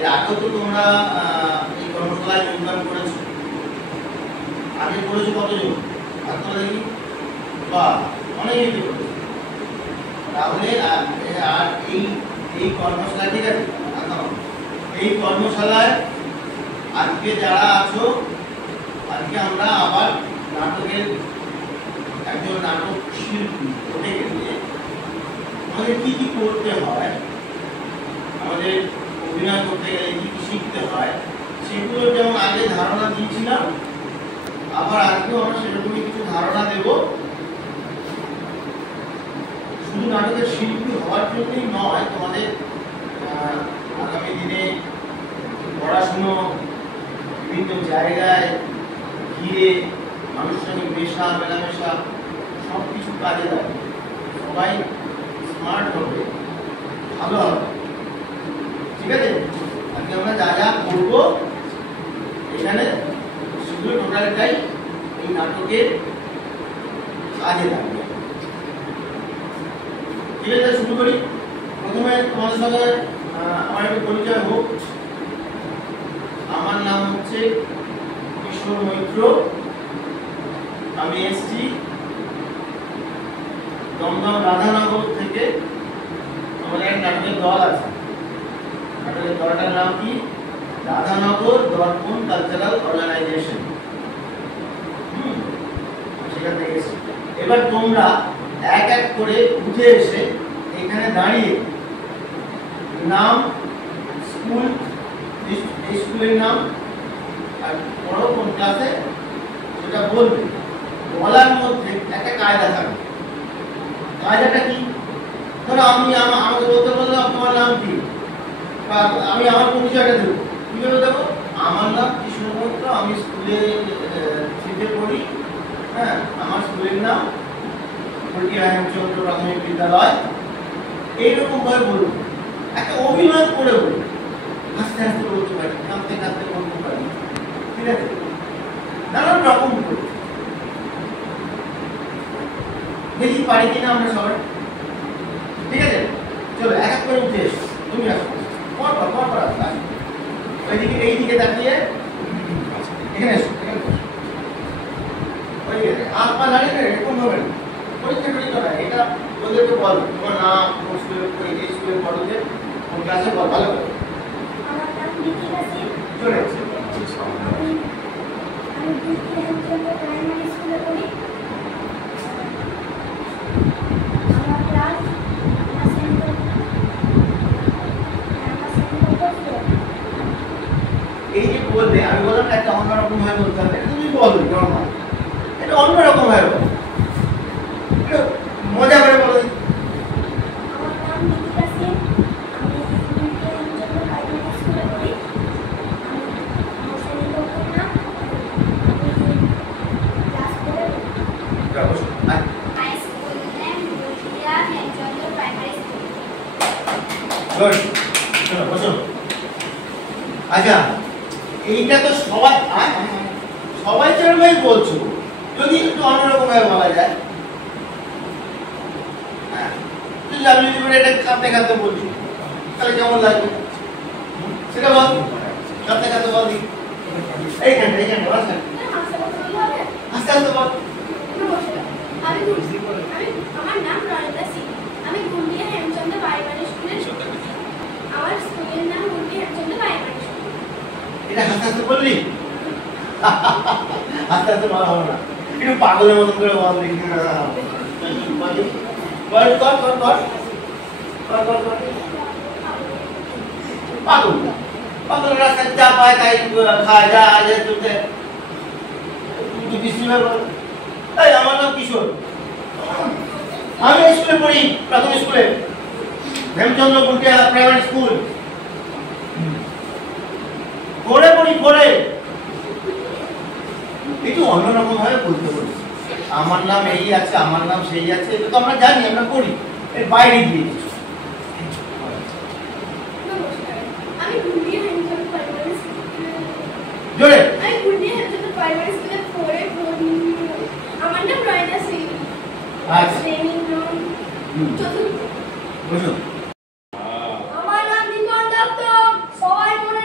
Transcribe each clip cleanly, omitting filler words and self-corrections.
এর আগেও তো তোমরা এই কর্মশালায় যোগদান করেছো। আগে করেছো কতজন? আপনারা দেখি বা অনেকেই তো করেছো। তাহলে আর এই কর্মশালা, ঠিক আছে, এই কর্মশালায় আজকে যারা আছো, আজকে আমরা আবার নাটকের একজন নাটক শিল্পী হতে গেলে আমাদের কি কি করতে হয়, আমাদের অভিনয় করতে গেলে কি কি শিখতে হয়, সেগুলো যেমন আগে ধারণা দিয়েছিলাম, আবার আজকেও আমরা সেরকমই কিছু ধারণা দেব। শুধু নাটকের শিল্পী হওয়ার জন্যই নয়, তোমাদের আগামী দিনে পড়াশুনো, বিভিন্ন জায়গায় গিয়ে মানুষের সঙ্গে মেশা মেলামেশা সব কিছু কাজে লাগে। সবাই স্মার্ট হবে, ভালো হবে, ঠিক আছে। আজকে আমরা যা যা করবো এখানে সেগুলো টোটালটাই এই নাটকের কাজে লাগবে, ঠিক আছে। শুরু করি। প্রথমে তোমাদের সঙ্গে আমার একটু পরিচয় হোক। আমার নাম হচ্ছে কিশোর মৈত্র। আমি এসছি দমদম রাধানগর থেকে। আমাদের এক নাটকের দল আছে, নাটকের দলটার নাম কি? রাধানগর দর্পণ কালচারাল অর্গানাইজেশন। সেখান থেকে এসছি। এবার তোমরা এক এক করে উঠে এসে এখানে দাঁড়িয়ে নাম, স্কুল, স্কুলের নাম আর পড়ো কোন ক্লাসে সেটা বলবে। বলার মধ্যে একটা কায়দা থাকবে। কায়দাটা কি? ধরো আমাকে বলতে বললাম তোমার নাম কি, আমি আমার পরিচয়টা দেবো। কিভাবে দেবো? আমার নাম কিশোর মৈত্র, আমি স্কুলে থ্রিতে পড়ি। হ্যাঁ, আমার স্কুলের নাম পল্টিয়া হেমচন্দ্র প্রাথমিক বিদ্যালয়। এইরকম ভাবে বলবো, একটা অভিনয় করে বলবো, হাসতে হাসতে বলতে পারি, কাঁদতে কাঁদতে বলতে পারি, ঠিক আছে, নানান রকম করে দেখি পারি কিনা আমরা সবাই, ঠিক আছে। চলো এক এক করে উঠে এসো। তুমি আসো, পর আসো। ওইদিকে এইদিকে তাকিয়ে এখানে এসো, হাত পা দাঁড়িয়ে না, এরকম হবে না। পরীক্ষা না, এটা ওদেরকে বল, তোমার নাম, কোন স্কুলে পড়ি, এই স্কুলে পড়ো, যে কোন ক্লাসে বল, ভালো করে। আমার নাম নিকিতা সিং। চলে আমি পল্টিয়া প্রাইমারি স্কুলে পড়ি। আমার ক্লাস এই যে বলবে, আমি বললাম একটা অন্যরকম ভাবে বলতে হবে, এটা তুমি বলবে নর্মাল, এটা অন্যরকম ভাবে বলো, একটু মজা করে বলো। আমার নাম নিকিতা সিং। আমি প্রাইমারি স্কুলে পড়ি। আমার শ্রেণীকক্ষের নাম, আমি ক্লাস 4 এ পড়ি। My school name Pultiya Hemchandra Primary School. Good, চলো বসো। আচ্ছা, এইটা তো সবাই সবাই যেরকমই বলছো, যদি একটু অন্যরকম ভাবে বলা যায়, যদি আমি যদি এটা কাঁদতে কাঁদতে বলছি তাহলে কেমন লাগবে সেটা বল। কাঁদতে কাঁদতে বল, এইখানটা আস্তে আস্তে বল। আমার নাম রনিতা সিং। আমি পল্টিয়া হেমচন্দ্র প্রাইমারি স্কুলে, আমার স্কুলের নাম পল্টিয়া হেমচন্দ্র প্রাইমারি স্কুল। এটা আস্তে আস্তে বললি, আস্তে আস্তে বলা হবে না, একটু পাগলের মতন করে বল। পাগল পাগল রাস্তায় যা পায় তাই খায়, যা আজ চলতে তাই। আমার নাম কিশোর, আমি স্কুলে পড়ি, প্রাথমিক স্কুলে, হেমচন্দ্র পল্টিয়া প্রাইমারি স্কুল। করে পড়ি, করে একটু অন্যরকম ভাবে বলতে বলি। আমার নাম এই আছে, আমার নাম সেই আছে, এটা তো আমরা জানি, আমরা করি, এর বাইরে গিয়ে কিছু। আমি পল্টিয়া হেমচন্দ্র প্রাইমারি স্কুলে, জোরে। আমি পল্টিয়া হেমচন্দ্র প্রাইমারি স্কুলে পড়ে পড়ি। আমার নাম রনিতা সিং। আচ্ছা, শ্রেণীর নাম চতুর্থ। বুঝুন। আমার নাম দীপন দত্ত। সবাই মনে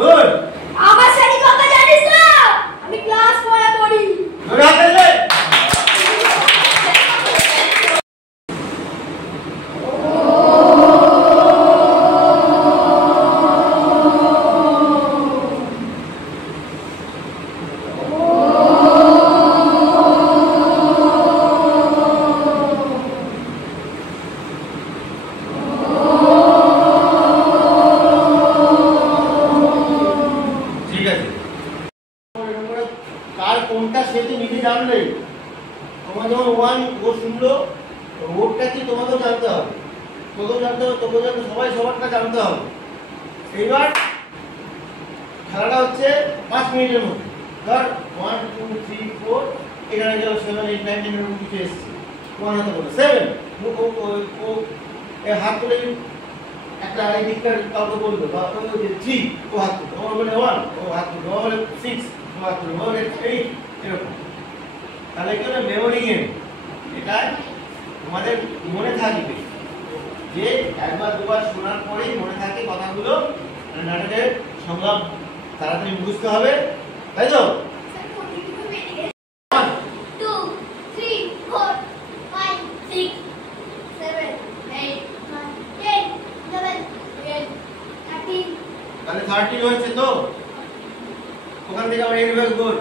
গুড। আমার শ্রেণীকক্ষ জানিস না? আমি ক্লাস 4 এ পড়ি। ধরে হাতে কোনটা সেটা নিজে জানলে তোমার যখন ওয়ান ও শুনলো ওরটা কি তোমাকেও জানতে হবে, তোকেও জানতে হবে, তোকেও জানতে, সবাই সবারটা জানতে হবে। এইবার খেলাটা হচ্ছে 5 মিনিটের মধ্যে। ধর 1 2 3 4 এখানে গেল 7 8 9 10 এর কিছু এসছে, তোমার হাতে বলো 7 ও এই হাত তুলে একটা এই দিকটার কাউকে বলবে বা 3 ও হাত তুলে, ও বলে 1 ও হাত তুলে, ও বলে 6 ও হাত তুলে, ও বলে 8 এরকম। তাহলে কি হলো মেমোরি গেম। এটা তোমাদের মনে থাকবে যে একবার দুবার শোনার পরেই মনে থাকে কথাগুলো, নাটকের সংলাপ তাড়াতাড়ি বুঝতে হবে, তাই তো? 1 2 3 4 5 6 7 8 9 10 11 12 13 তাহলে 13 হয়েছে তো? ওখান থেকে আমরা 8 বাই গুড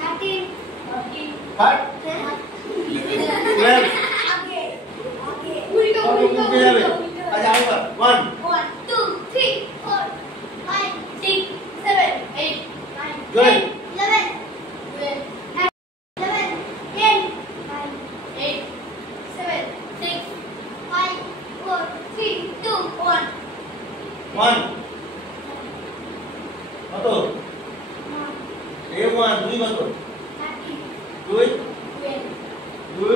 13 14 বাট 12 উল্টো উঠে যাবে। আচ্ছা আরেকবার 1 1 2 3 4 5 6 7 8 9 Good. 10 11 12 10 9 8 7 6 5 4 3 2 1 1 কত? A1 2 কত? 2 2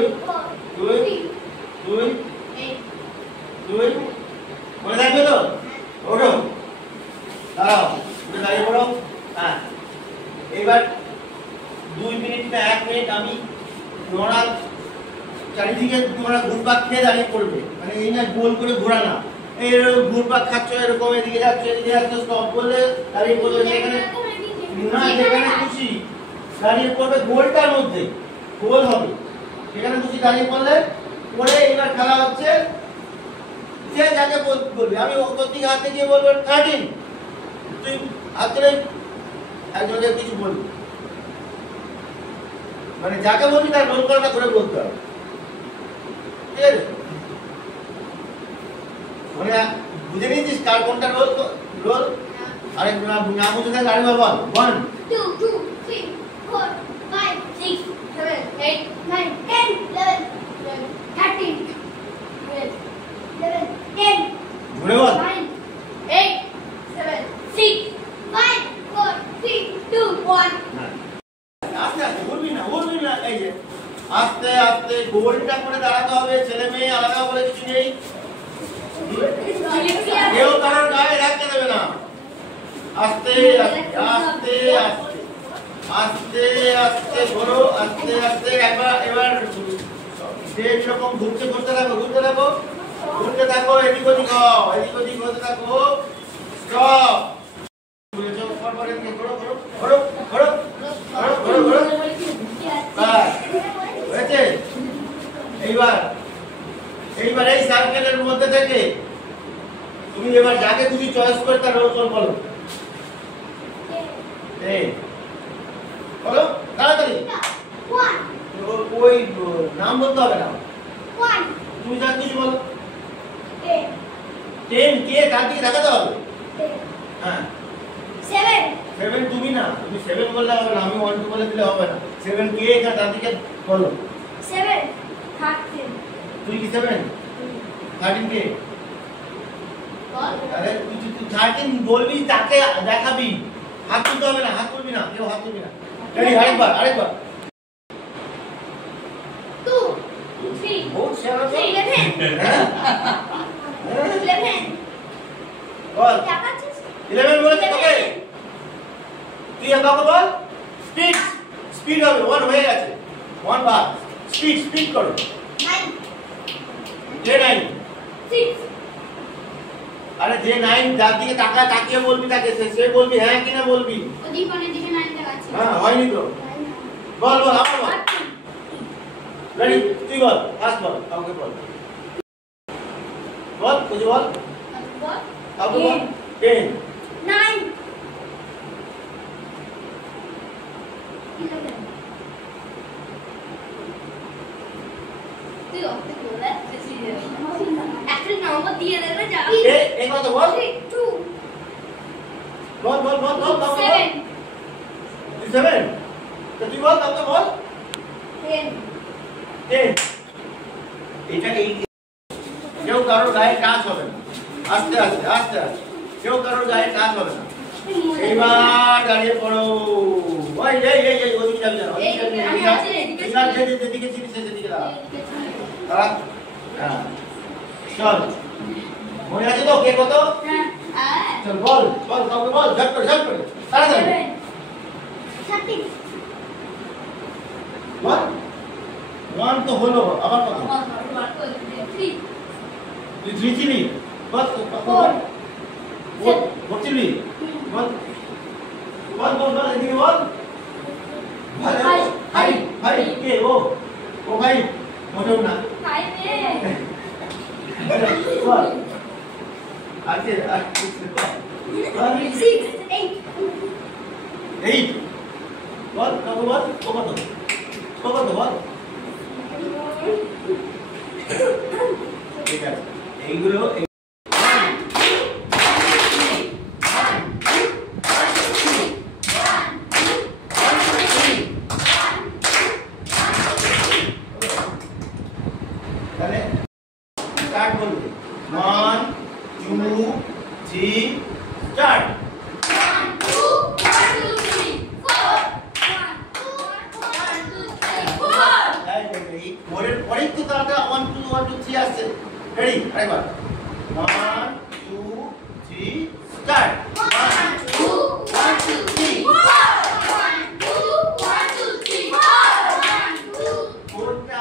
2 2 2 মনে থাকবে তো? ওঠো, দাঁড়াও, উঠে দাঁড়িয়ে পড়ো। হ্যাঁ, এবার 2 মিনিট না 1 মিনিট আমি নোড়া চারিদিকে তোমরা ঘুরপাক খেয়ে দাঁড়িয়ে পড়বে, মানে এই না গোল করে ঘোরা না, এইরকম ঘুরপাক খাচ্ছ, এরকম এদিকে যাচ্ছ এদিকে যাচ্ছ, স্টপ করলে দাঁড়িয়ে পড়বে, যেখানে না যেখানে খুশি দাঁড়িয়ে পড়বে, গোলটার মধ্যে গোল হবে, সেখানে খুশি দাঁড়িয়ে পড়লে পরে এইবার খেলা হচ্ছে যে যাকে বলবে। আমি তোর দিকে হাতে গিয়ে বলবো 13, তুই হাতে একজনকে কিছু বলবি, মানে যাকে বলবি তার রোল করাটা করে বলতে হবে, ঠিক আছে? মানে বুঝে নিয়েছিস কার কোনটা রোল রোল আরে না বুঝে থাকলে আরে বাবা 1 2 2 3 4 5 6 7 8 9 10 11 12 13 12 11 10 ঘুরে বল 9 8 7 6 5 4 3 2 1 আস্তে আস্তে উঠবি না, এই যে আস্তে আস্তে গোলটা করে দাঁড়াতে হবে, ছেলে মেয়ে আলাদা বলে কিছু নেই, কেউ কারোর গায়ে ধাক্কা দেবে না, আস্তে আস্তে আস্তে আস্তে আস্তে আস্তে ঘোরো, আস্তে আস্তে এবার যে রকম ঘুরতে থাকো, এদিক ওদিক হও, এদিক ওদিক হতে থাকো, স্টপ, বুঝেছো? পরে ঘোরো ঘোরো ঘোরো ঘোরো ঘোরো ঘোরো ঘোরো, বাস হয়েছে। এইবার এই সার্কেলের মধ্যে থেকে তুমি এবার যাকে খুশি চয়েস করে তার রোল কল বলো, বলো তাড়াতাড়ি, 1 ওই নাম বলতে হবে না, 1 তুমি যা কিছু বলো। 10 10 কে কার দিকে দেখাতে হবে? 10 হ্যাঁ 7 7 তুমি না, তুমি 7 বললে হবে না, আমি 1 2 বলে দিলে হবে না, 7 কে কার দিকে বলো। 7 13 তুই কি 7 13 কে? আরে তুই 13 বলবি, তাকে দেখাবি, হাত তুলতে হবে না, হাত তুলবি না, কেউ হাত তুলবি না। রেডি? আরেকবার 2 3 বহুত শেয়ার আছে। 11 হ্যাঁ 11 বল দেখাচ্ছিস 11 বলেছে তোকে, তুই কাউকে বল। স্পিড হবে, 1 হয়ে গেছে, 1 বার স্পিড করো। 9 কে 9 6 আরে যে 9 যার দিকে তাকিয়ে বলবি তাকে সে বলবি হ্যাঁ কি না বলবি। দীপনের দিকে 9 দেখাচ্ছে। হ্যাঁ হয়নি তো। বল আবার বল। রেডি তুই বল ফার্স্ট বল ওকে বল তুই বল আবার বল 10 9 নম্বর দিয়ে দেবে যা এই কথা বল 2 বল 7 7 তো তুই বল তাও তো বল 10 এটা এই কেউ কারোর গায়ে টাচ হবে না আস্তে আস্তে কেউ কারোর গায়ে টাচ হবে না এইবার দাঁড়িয়ে পড়ো ওই এই ওদিকে যাবি না এদিকে চিনি সেদিকে দাঁড়া হ্যাঁ চল মনে আছে তো কে কত হ্যাঁ চল বল কাউকে বল ঝট করে তাড়াতাড়ি 13 বল 1 তো হলো আবার কত 3 তুই 3 চিনি বল 4 চিনি বল এদিকে বল ভাই কে ও ভাই মোটেও না বল আচ্ছা 6 8 বল কাউকে বল কত বল ঠিক আছে এইগুলো তাহলে স্টার্ট বলবে 1 2 3 স্টার্ট 1 2 পরের তো তাহলে 1 2 3 আসছে রেডি আরেকবার 1 2 3 স্টার্ট 1 2 3 4টা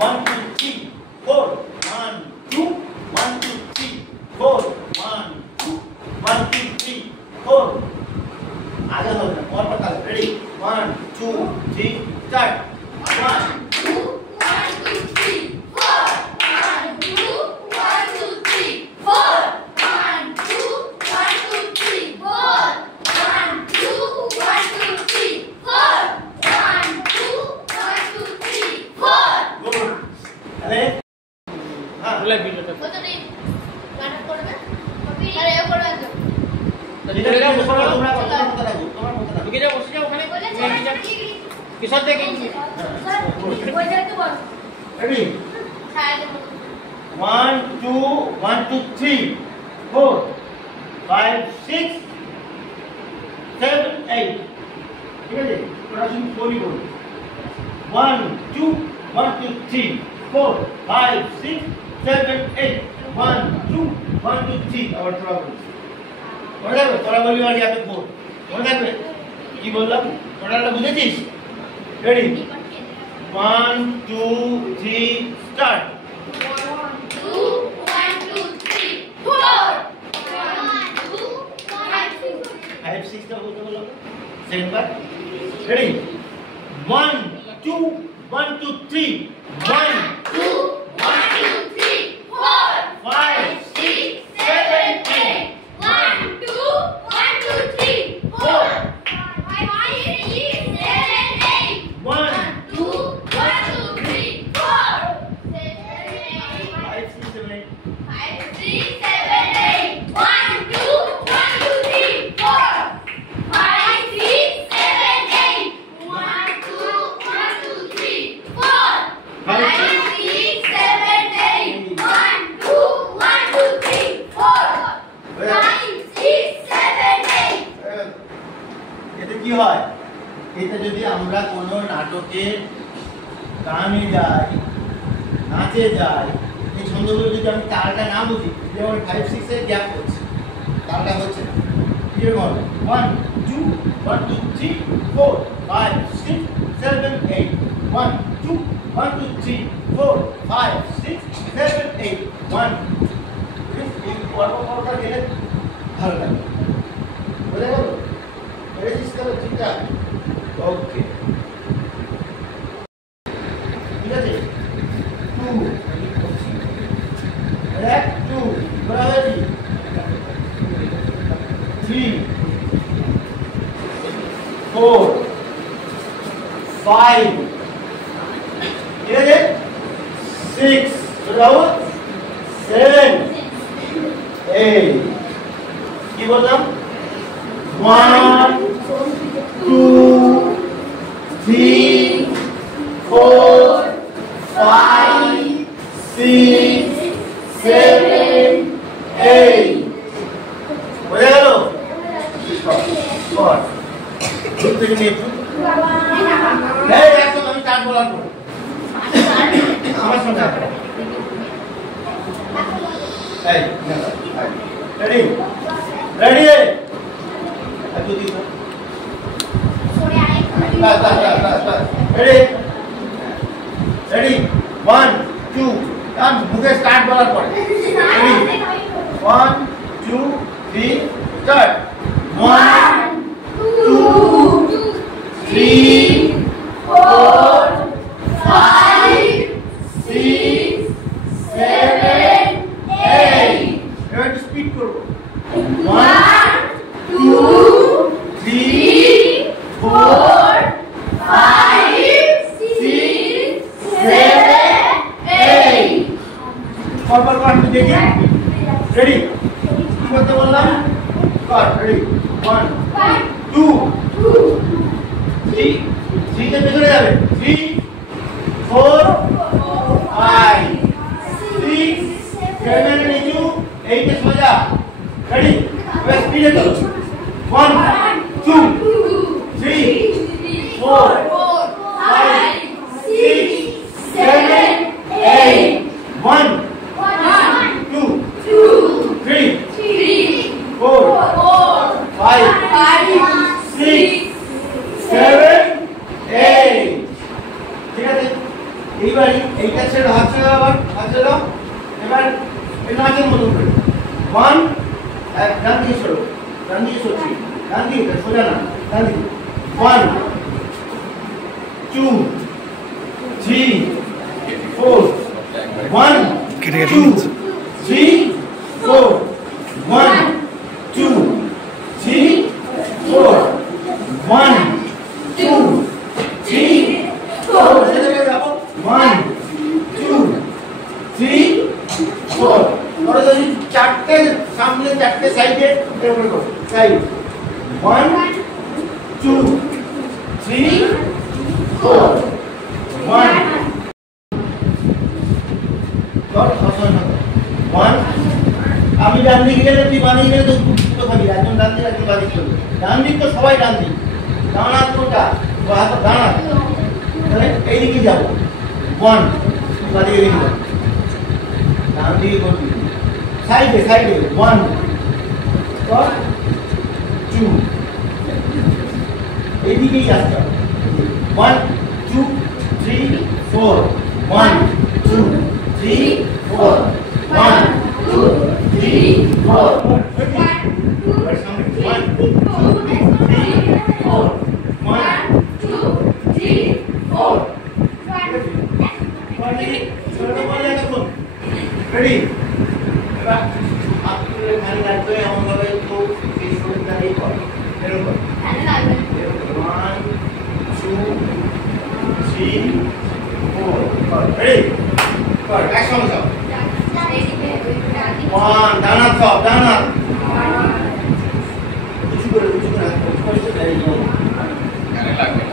1 2 3 4 1 2 1 2 3 4 1 2 1 2 3 4 आगे हो जाए और बता रेडी 1 2 3 स्टार्ट 1 2 1 2 3 4 1 2 1 2 3 4 1 2 1 2 3 4 1 2 1 2 3 4 1 2 1 2 3 4 गुड अरे हां बोला वीडियो কত দিন গানা করবে আরে এ করবে তো এটা তোমরা কথা রাখো ঢুকে যাও বসে যাও ওখানে বলে কিশোর দেখে ওই জায়গাতে বল रेडी সাইড 1 2 1 2 3 4 5 6 7 8 ঠিক আছে তোমরা শুধু ফোনই করো 1 2 1 2 3 4 5 6 7 8 1 2 1 2 3 আবার তোরা বলো মনে থাকবে তোরা বলবি আর ইয়াতে ফোর মনে থাকবে কি বললাম তোরা বুঝেছিস রেডি 1 2 3 স্টার্ট 2 1 2 3 4 1 2 1 2 5 6 का बोलते बोलो सेकंड बार रेडी 1 2 1 2 3 1 2 1 2 3 4 5 6 7 8 1 2 1 2 3 4 5 6 7 8 1 2 1 2 3 4 7 5 6 7 8 5 6 7 8 1 2 1 2 3 4 5 6 7 8 1 2 1 2 3 4 5 6 7 8 1 2 1 2 3 4 5 6 7 8 এতে কি হয় এটা যদি আমরা কোনো নাটকে গানে যাই নাচে যাই এই ছন্দগুলো যদি আমি তালটা না বুঝি যেমন 5 6 এর গ্যাপ হচ্ছে তালটা হচ্ছে না কিরকম হবে 1 2 1 2 3 4 5 6 7 8 1 2 1 2 3 4 5 6 7 8 1 এই ভালো লাগবে। বুঝে গেল? পেরেছিস তো ঠিকঠাক? ওকে, ঠিক আছে। 2 এক 2 বরাবর 3 4 5 ঠিক আছে 6 বরাবর 7 8 কি বললাম 1 2 3 4 5 6 7 8 বুঝে গেল? দূর থেকে নিয়ে একদম আমি চার বলার পর আমার সঙ্গে রেডি রেডি রেডি রেডি 1 2 আর মুখে স্টার্ট বলার পরে রেডি 1 2 3 স্টার্ট 1 2 3 4 5 6 7 8 এবার একটু স্পিড করব 1 2 3 4 5 6 7 8 পরপর একটু দেখি রেডি কি করতে বললাম কর রেডি 1 2 3 3 তে পেছনে যাবে 3 4 5 6 7 নিচু 8 এ সোজা রেডি এবার স্পিডে চলো 1 2 3 4 5 6 7 8 1 2 3 4 5 6 7 8 ঠিক আছে এইবার এইটা ছেড়ে হাত ছেড়ে আবার হাত ছেড়ে এবার এই নাচের মতো করে 1 ডান দিকে সরো ডান দিকে সরছি ডান দিকে সোজা না ডান দিকে 1 2 3 4 1 2 3 4 1 2 3 4 1 2 3 4 1 2 3 4 और যদি চারটে সামনে চারটে সাইডে এরকম করো সাইড 1 2 3 4 1 1 আমি ডান দিকে গেলে তুই বাঁ দিকে গেলে তো দুটো খাবি একজন ডান দিকে একজন বাঁ দিকে চলবে ডান দিক তো সবাই ডান দিক ডান হাত কোনটা হাত ডান হাত তাহলে এইদিকে যাবো 1 বাঁ দিকে দেখবো ডান দিকে করবি সাইডে সাইডে 1 2 এইদিকেই আসতে হবে 1 2 3 4 1 2 3 4 1 2 3 4 1 2 3 4 1 2 3 4 রেডি এবার আপনি খালি রাখবে এমন ভাবে তো এই সরটা এই কর এরকম 1 2 3 4 রেডি কর অ্যাকশন সব 1 ডানা সব ডানা কিছু করে কষ্ট দেয় কেন লাগবে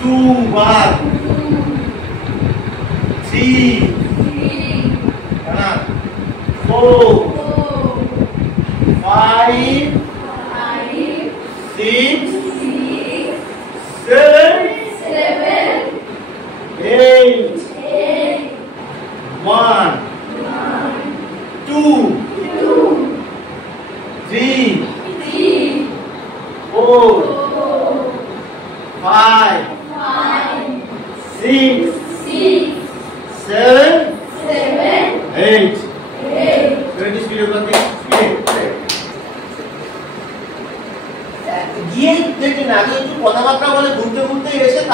2 বার 3 ডানা 4 5 6 7 8 1 2 3 4 5 6 7 8 Ready, speed of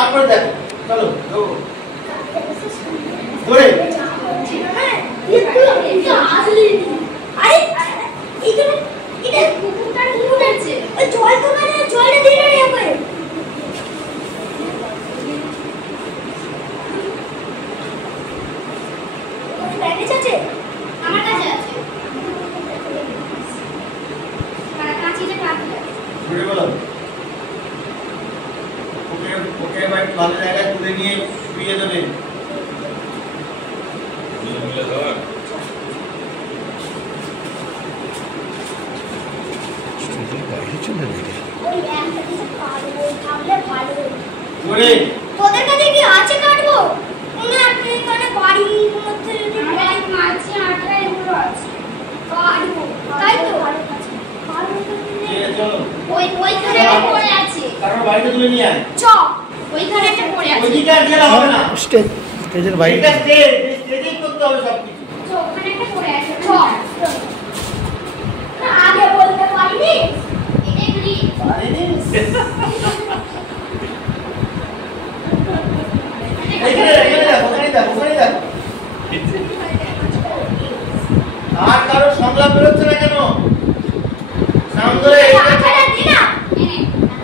তারপরে দেখো চলো ধরে আমার কাছে আছে কাঁচিটা কাটতে ঘুরে বলো ওকে ওকে এবার ভালো জায়গায় তুলে নিয়ে শুয়ে দেবে ঘুরে তোদের কাছে কি আছে কাটবো মনে আছে এখানে বাড়ির মধ্যে যদি আমার মাছি আটা এগুলো আছে কাটবো তাই তো ঠিক আছে চলো ওইখানে একটা পড়ে আছে কারণ বাড়িতে তুলে নিয়ে আয় চ ওইখানে একটা পড়ে আছে ওইদিকে আর গেলে হবে না স্টেজের বাইরে এটা স্টেজেই করতে হবে সব কিছু তো ওখানে একটা পড়ে আছে চ আগে বলতে পারিনি এটাই গ্রিন পারিনি এখানে দেখো ওখানে দেখো আর কারো সংলাপ বেরোচ্ছে না কেন সাউন্ড ধরে আঠাটা দি না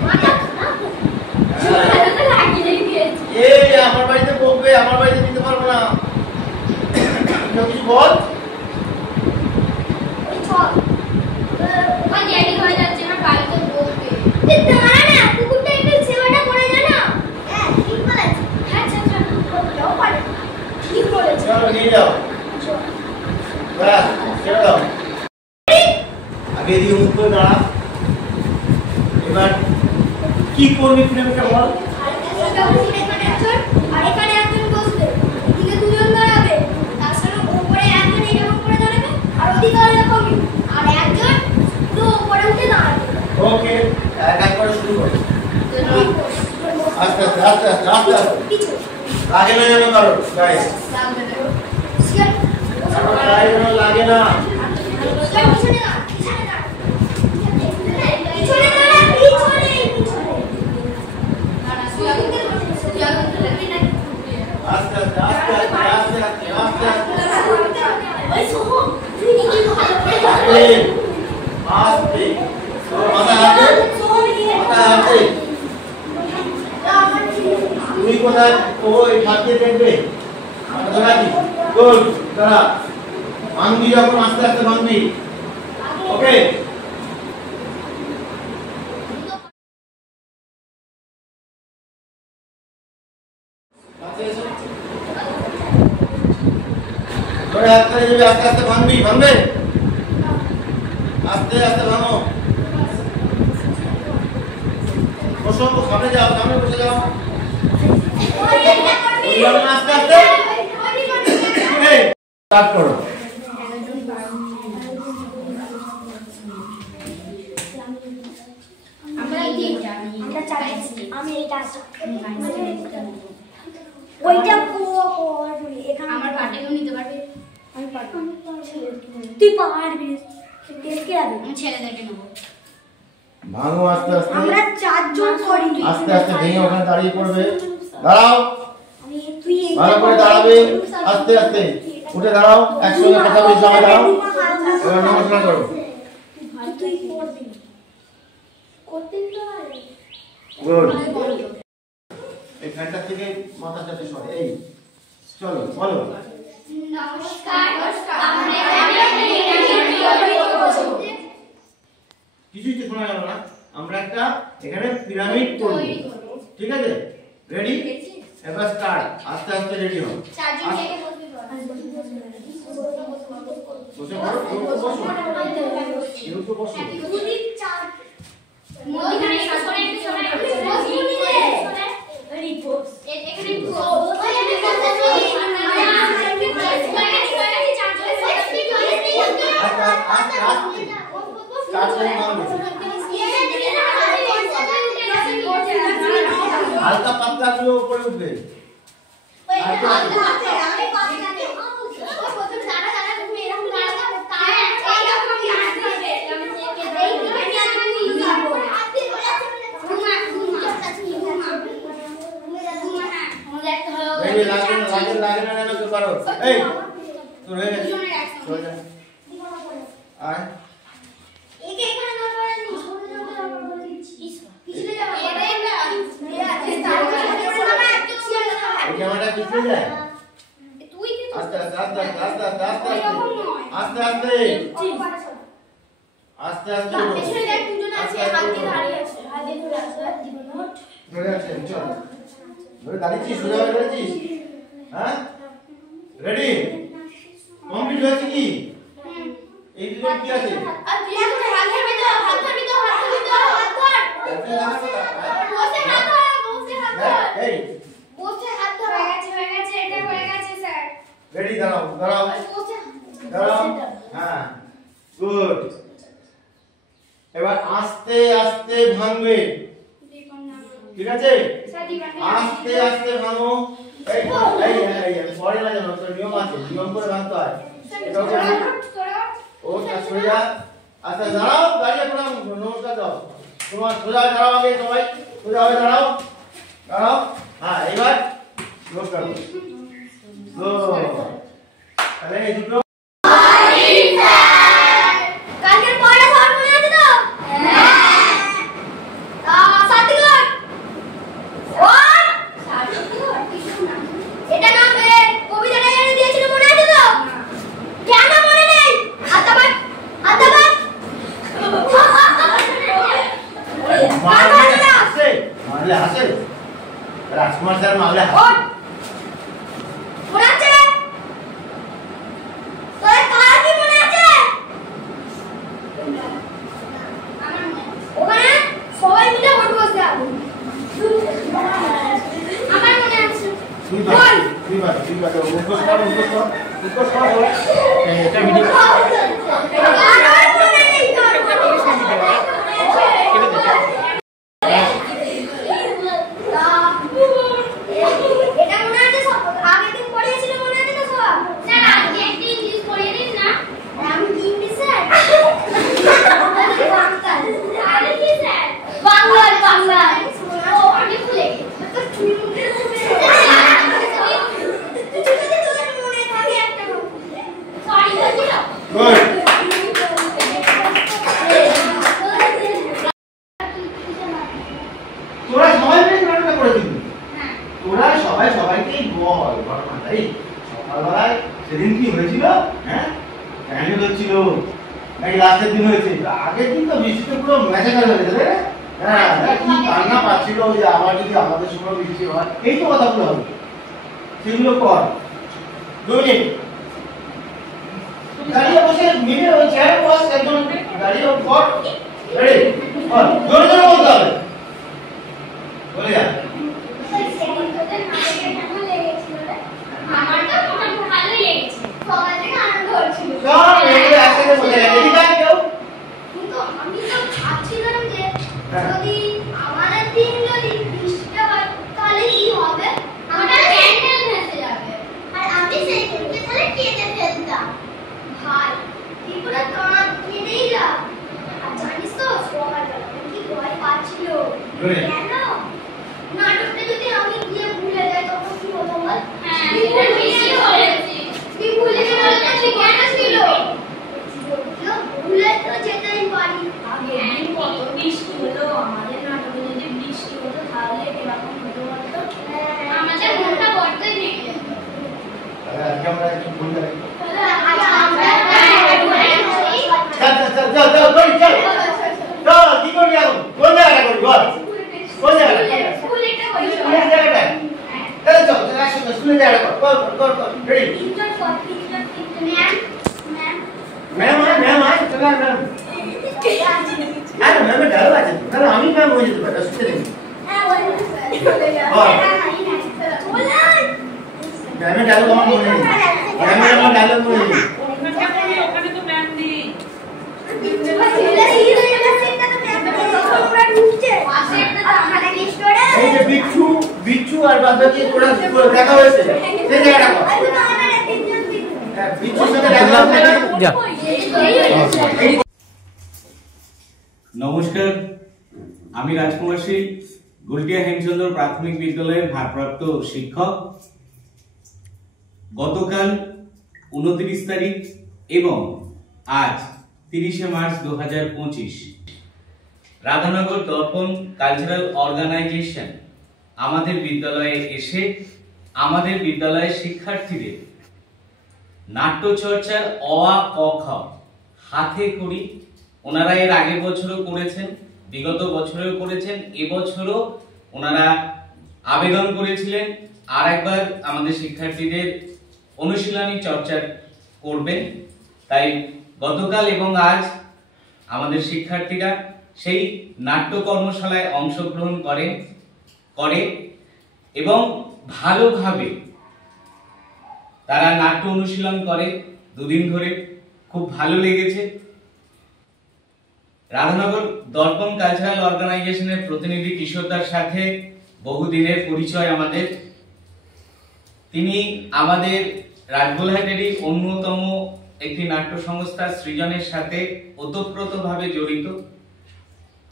মাথা খারাপ তো লাগিয়ে দিয়েছি এই আমার বাড়িতে বকবে আমার বাড়িতে দিতে পারবো না কিছু বল চল ওই দেরি হয়ে যাচ্ছে না বাড়িতে বলবে দাঁড়া না কুকুরটা একটু সেবাটা করে জানো হ্যাঁ ঠিক বলেছ হ্যাঁ যাও পারে ঠিক বলেছ চলো নিয়ে যাও ব্যাস ছেড়ে দাও আগে দিয়ে মুখ করে দাঁড়া এবার কি করবি ফ্রেমটা বল আর এখানে একজন বসবে এদিকে দুজন দাঁড়াবে তার সঙ্গে উপরে একজন এরকম করে দাঁড়াবে আর ওদিকে এরকমই আর একজন পুরো উপরে উঠে দাঁড়াবে ওকে এক করে শুরু করো আস্তে আস্তে পিছু লাগে না যেন কারো গায়ে শিয়াল কারো গায়ে যেন লাগে না পিছনে দাঁড়া পিছনে দাঁড়া পিছনে দাঁড়া আস্তে ওই সোহো তুই কি ভালো করে আস্তে মাথা হাতে তুই কোথায় ও এই খাদ্যে দেখবে গুড দাঁড়া ভাঙবি যখন আস্তে আস্তে ভাঙবি ওকে ধরে হাত করে যাবি আস্তে আস্তে ভাঙবি ভাঙবে আস্তে আস্তে ভাঙো বসো সামনে যাও সামনে বসে যাও আস্তে আস্তে স্টার্ট করো আমি এটা ওইটা এখানে আমার পাটেও নিতে পারবে আমি পারবো তুই পারবি দেখে যাবে আমি ছেলেদেরকে নেবো ভাঙো আস্তে আস্তে আমরা চারজন করি আস্তে আস্তে ভেঙে ওখানে দাঁড়িয়ে পড়বে দাঁড়াও আমি তুই ভালো করে দাঁড়াবে আস্তে আস্তে উঠে দাঁড়াও একসঙ্গে কথা বলে সবাই দাঁড়াও এবার নমস্কার করো তুই করবি করতে তো পারে গুড এই ফ্যানটা থেকে মাথা চাতে সরে এই চলো বলো নমস্কার কিছুই তো শোনা গেল না আমরা একটা এখানে পিরামিড করব ঠিক আছে রেডি এবার স্টার্ট আস্তে আস্তে রেডি হও চারজন থেকে বসবি বসে পড়ো কেউ তো বসো তুই চার মধ্যখানে সরে একটু সরে বসবি রিপোর্ট এখানে আস্তে আস্তে স্টার্ট করে ভাঙবে হালকা পাতলা গুলো উপরে উঠবে তোর হয়ে গেছে দুজনের একসঙ্গে। চলে যা আয় একে এখানে না করে নি ছোট ছোট করে বলে দিচ্ছি পিছনে যাও এটাই না এই ক্যামেরাটা পিছনে যায় তুই কি আস্তে আস্তে আস্তে আস্তে আস্তে আস্তে আস্তে আস্তে আস্তে আস্তে পেছনে দেখ দুজন আছে হাত দিয়ে দাঁড়িয়ে আছে হাত দিয়ে ধরে আছে নোট ধরে আছে চল ধরে দাঁড়িয়েছিস সোজা হয়ে দাঁড়িয়েছিস হ্যাঁ রেডি কমপ্লিট হয়েছে কি এই দুটো কি আছে আর তুই এখন হাত ধরবি তো হাত ধরবি তো হাত ধরবি তো হাত ধর বসে হাত ধর বসে হাত ধর এই বসে হাত ধর হয়ে গেছে এটা হয়ে গেছে স্যার রেডি দাঁড়াও দাঁড়াও বসে দাঁড়াও হ্যাঁ গুড এবার আস্তে আস্তে ভাঙবে ঠিক আছে আস্তে আস্তে ভাঙো এই এই এই পরে না জানো তো নিয়ম আছে নিয়ম করে ভাঙতে হয় এটা হচ্ছে ও সরে যা আচ্ছা দাঁড়াও দাঁড়িয়ে প্রণাম নমস্কার দাও তোমার সোজা হয়ে দাঁড়াও আগে সবাই সোজা হয়ে দাঁড়াও দাঁড়াও হ্যাঁ এবার নমস্কার তাহলে এই দুটো কালকের পড়া সব মনে আছে তো হ্যাঁ সার্টিফিকেট এটা নাম কবিতাটা এনে দিয়েছিল মনে আছে তো কেন মনে নেই আতাবাদ মারলে হাসে রাজকুমার স্যার মারলে হাসে মনে আছে তোর কার কি মনে আছে ওখানে সবাই মিলে ভোট বসতে হবে আমার মনে আছে তুই বাদ মুখোশ কর এটা ভিডিও আমার মনে নেই তোর এটা মনে আছে সব আগের দিন পড়িয়েছিল মনে আছে তো সব স্যার আজকে একটি ইংলিশ পড়িয়ে দিন না আমি কি ইংলিশ স্যার আরে কি স্যার বাংলা ও আমি ভুলে তো তুই মনে থাকে একটা সরি বলছিল গুড তোরা সবাই মিলে ঘটনা করেছিস তোরা সবাই সবাইকেই বল ঘটনাটা এই সকালবেলায় সেদিন কি হয়েছিল হ্যাঁ প্যান্ডেল হচ্ছিল নাকি লাস্টের দিন হয়েছে আগের দিন তো বৃষ্টিতে পুরো ম্যাসেকার হয়ে গেছে হ্যাঁ কি কান্না পাচ্ছিল যে আবার যদি আমাদের সময় বৃষ্টি হয় এই তো কথাগুলো হবে সেগুলো কর 2 মিনিট দাঁড়িয়ে বসে মিলে ওই চেয়ারে বস একজন দাঁড়িয়ে কর রেডি কর জোরে জোরে বলতে হবে বলে যা আমার তো ভালো লেগেছে সবাই থেকে আনন্দ হচ্ছিল সব এগুলো একসাথে বলে যা এদিকে আয় কেউ কিন্তু আমি তো ভাবছিলাম যে যদি আমাদের দিন যদি বৃষ্টিটা হয় তাহলে কি হবে আমাদের প্যান্ডেল ভেসে যাবে আর আমি সেই দিনকে তাহলে কেঁদে ফেলতাম ভাই কি করে তোমার কেঁদেই যা আর জানিস তো সকালবেলা কি ভয় পাচ্ছিল কেন নাটকটা যদি আমি গিয়ে ভুলে যাই তখন কি হতো বল হ্যাঁ এটা বেশি হয়েছে তুই ভুলে গেলে তো ঠিক কেন ছিল যদিও ভুলে তো যেতেই পারি আগে কত বৃষ্টি হলো আমাদের নাটকে যদি বৃষ্টি হতো তাহলে কিরকম হতো বলতো আমাদের মনটা বড্ডই ভেঙে যেত তাহলে আজকে আমরা একটু বলতে পারি চল কি করবি এখন কোন জায়গাটা করবি বল কোন জায়গাটা তাহলে চল একসাথে স্কুলে জায়গাটা কর রেডি ম্যাম আয় চলে ম্যাম আরে ম্যামের ডায়লগ আছে তাহলে আমি ম্যাম হয়ে যেতে পারি শুনতে দেখি ম্যামের ডায়লগ আমার মনে নেই ম্যামের আমার ডায়লগ মনে নেই ওখানে তো ম্যাম নেই এই যে বিচ্ছু আর বাদবাকি তোরা দেখা হয়েছে সেই জায়গাটা কর বিচ্ছুর সাথে দেখা হয়েছে যা নমস্কার, আমি রাজকুমার সিং, গুলটিয়া হেমচন্দ্র প্রাথমিক বিদ্যালয়ের ভারপ্রাপ্ত শিক্ষক। গতকাল 29 তারিখ এবং আজ 30শে মার্চ 2025 রাধানগর দর্পণ কালচারাল অর্গানাইজেশন আমাদের বিদ্যালয়ে এসে আমাদের বিদ্যালয়ের শিক্ষার্থীদের নাট্যচর্চার অ আ ক খ হাতে করি ওনারা এর আগের বছরও করেছেন, বিগত বছরেও করেছেন, এবছরও ওনারা আবেদন করেছিলেন আর একবার আমাদের শিক্ষার্থীদের অনুশীলনী চর্চা করবেন। তাই গতকাল এবং আজ আমাদের শিক্ষার্থীরা সেই নাট্য কর্মশালায় অংশগ্রহণ করে এবং ভালোভাবে তারা নাট্য অনুশীলন করে। দুদিন ধরে খুব ভালো লেগেছে। রাধানগর দর্পণ কালচারাল অর্গানাইজেশনের প্রতিনিধি কিশোরদার সাথে বহুদিনের পরিচয় আমাদের। তিনি আমাদের রাজগোলহাটেরই অন্যতম একটি নাট্য সংস্থা সৃজনের সাথে ওতপ্রোতভাবে জড়িত।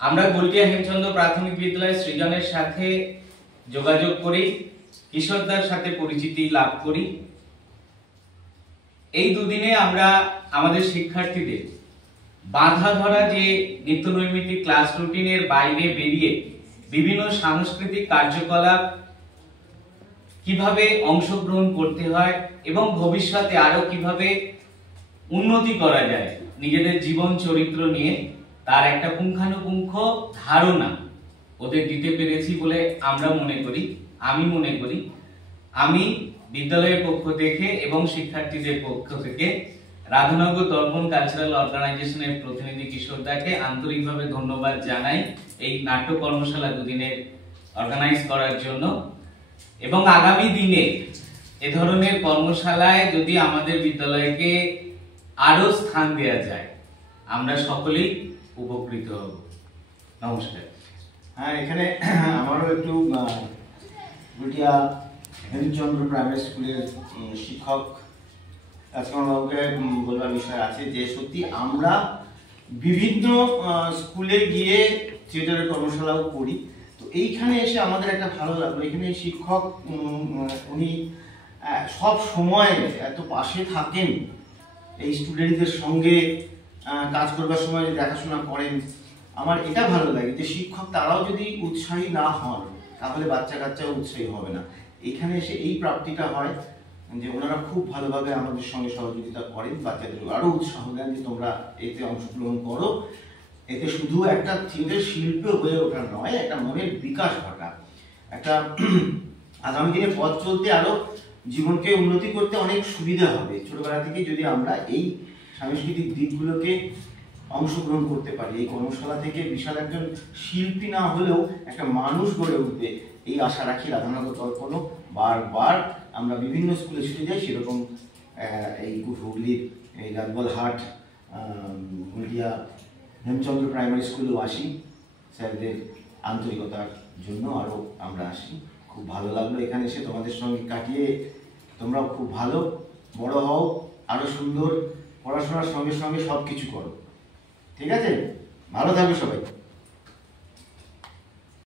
আমরা গলটিয়া হেমচন্দ্র প্রাথমিক বিদ্যালয় সৃজনের সাথে যোগাযোগ করি, কিশোরদার সাথে পরিচিতি লাভ করি। এই দুদিনে আমরা আমাদের শিক্ষার্থীদের বাঁধা ধরা যে নিত্যনৈমিত্তিক ক্লাস রুটিনের বাইরে বেরিয়ে বিভিন্ন সাংস্কৃতিক কার্যকলাপ কিভাবে অংশগ্রহণ করতে হয় এবং ভবিষ্যতে আরো কিভাবে উন্নতি করা যায় নিজেদের জীবন চরিত্র নিয়ে তার একটা পুঙ্খানুপুঙ্খ ধারণা ওদের দিতে পেরেছি বলে আমরা মনে করি। আমি বিদ্যালয়ের পক্ষ থেকে এবং শিক্ষার্থীদের পক্ষ থেকে রাধানগর দর্পণ কালচারাল অর্গানাইজেশনের প্রতিনিধি কিশোরদাকে আন্তরিকভাবে ধন্যবাদ জানাই এই নাট্য কর্মশালা দুদিনের অর্গানাইজ করার জন্য। এবং আগামী দিনে এ ধরনের কর্মশালায় যদি আমাদের বিদ্যালয়কে আরো স্থান দেওয়া যায় আমরা সকলেই উপকৃত হব। নমস্কার। হ্যাঁ, এখানে আমারও একটু গলটিয়া হেমচন্দ্র প্রাইমারি স্কুলের শিক্ষক রাজকুমারবাবুকে বলবার বিষয় আছে যে সত্যি আমরা বিভিন্ন স্কুলে গিয়ে থিয়েটারের কর্মশালাও করি। তো এইখানে এসে আমাদের একটা ভালো লাগলো, এখানে শিক্ষক উনি সব সময় এত পাশে থাকেন, এই স্টুডেন্টদের সঙ্গে কাজ করবার সময় দেখাশোনা করেন। আমার এটা ভালো লাগে যে শিক্ষক তারাও যদি উৎসাহী না হন তাহলে বাচ্চা কাচ্চাও উৎসাহী হবে না। এখানে এসে এই প্রাপ্তিটা হয় যে ওনারা খুব ভালোভাবে আমাদের সঙ্গে সহযোগিতা করেন, বাচ্চাদের আরো উৎসাহ দেন যে তোমরা এতে অংশগ্রহণ করো। এতে শুধু একটা থিয়েটার শিল্পী হয়ে ওঠা নয়, একটা মনের বিকাশ ঘটা, একটা আগামী দিনে পথ চলতে আরো জীবনকে উন্নতি করতে অনেক সুবিধা হবে ছোটবেলা থেকে যদি আমরা এই সাংস্কৃতিক দিকগুলোকে অংশগ্রহণ করতে পারি। এই কর্মশালা থেকে বিশাল একজন শিল্পী না হলেও একটা মানুষ গড়ে উঠবে এই আশা রাখি। রাধানগর দর্পণও বারবার আমরা বিভিন্ন স্কুলে ছুটে যাই, সেরকম এই হুগলির এই রাজবলহাট গলটিয়া হেমচন্দ্র প্রাইমারি স্কুলেও আসি, স্যারদের আন্তরিকতার জন্য আরও আমরা আসি। খুব ভালো লাগলো এখানে এসে তোমাদের সঙ্গে কাটিয়ে। তোমরাও খুব ভালো বড় হও, আরও সুন্দর পড়াশোনার সঙ্গে সঙ্গে সব কিছু করো। ঠিক আছে, ভালো থাকবে সবাই।